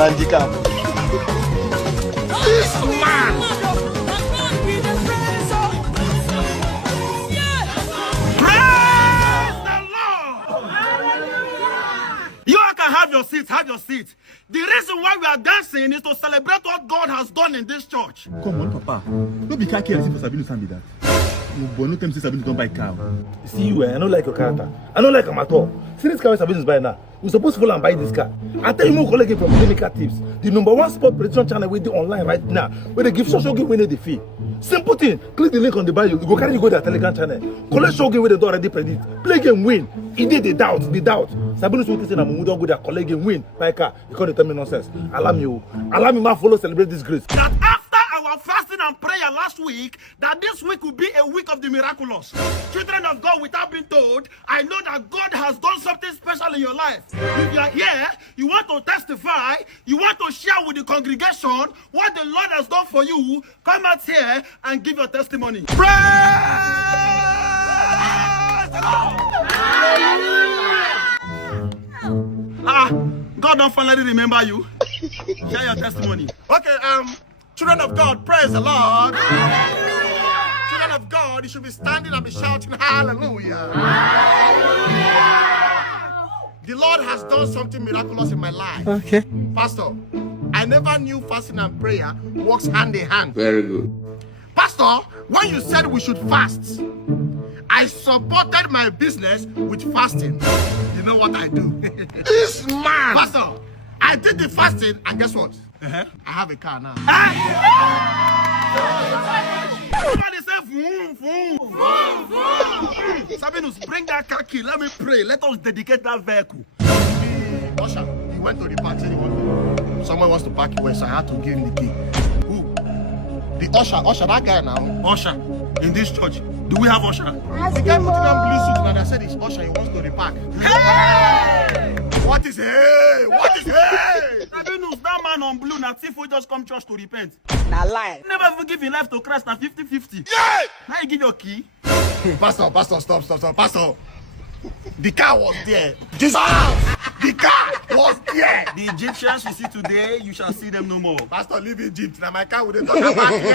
handicap. This man! Praise the Lord! You all can have your seats, have your seats. The reason why we are dancing is to celebrate what God has done in this church. Come on, Papa. Don't be car careless for Sabinus and be that. No, but no time to say Sabinus don't buy car. See you, I don't like your character. I don't like him at all. See this car Sabinus buy now. We're supposed to follow and buy this car. I tell you more colleague from Clinical Tips. The #1 sport prediction channel we do online right now. Where they give social give winner the fee. Simple thing. Click the link on the bio. You go carry you go to their Telegram channel. Collect show game where they don't already predict. Play game win. He did the doubt. Sabinus will say I'm don't go there collect game win. Buy car. You can't tell me nonsense. Allow me, man follow celebrate this grace. That after our fasting and prayer last week, that this week will be a week of the miraculous. Children of God, without being told, I know that God has done something special in your life. If you are here, you want to testify, you want to share with the congregation what the Lord has done for you, come out here and give your testimony. Praise the Lord! God don't finally remember you. Share your testimony. Okay, children of God, praise the Lord. Hallelujah. Children of God, you should be standing and be shouting hallelujah. Hallelujah. The Lord has done something miraculous in my life. Okay. Pastor, I never knew fasting and prayer works hand in hand. Very good. Pastor, when you said we should fast, I supported my business with fasting. You know what I do? This man! Pastor, I did the fasting and guess what? I have a car now. Somebody say, vroom, vroom, vroom, vroom. Sabinus, bring that car key. Let me pray. Let us dedicate that vehicle. The usher, he went to the party. Someone wants to park away, so I had to give him the key. Who? The usher, that guy now. Usher, in this church. Do we have usher? The guy putting on blue suit and I said it's usher, he wants to repark. Hey! What is hey? What is hey? Sabinus, that man on blue, now if we just come church to repent. Now lie. Never even give your life to Christ na 50-50. Yeah! Now you give your key. Pastor, stop. Pastor, the car was there. Jesus! The car was there. The Egyptians you see today, you shall see them no more. Pastor, leave Egypt. Now my car wouldn't talk about it.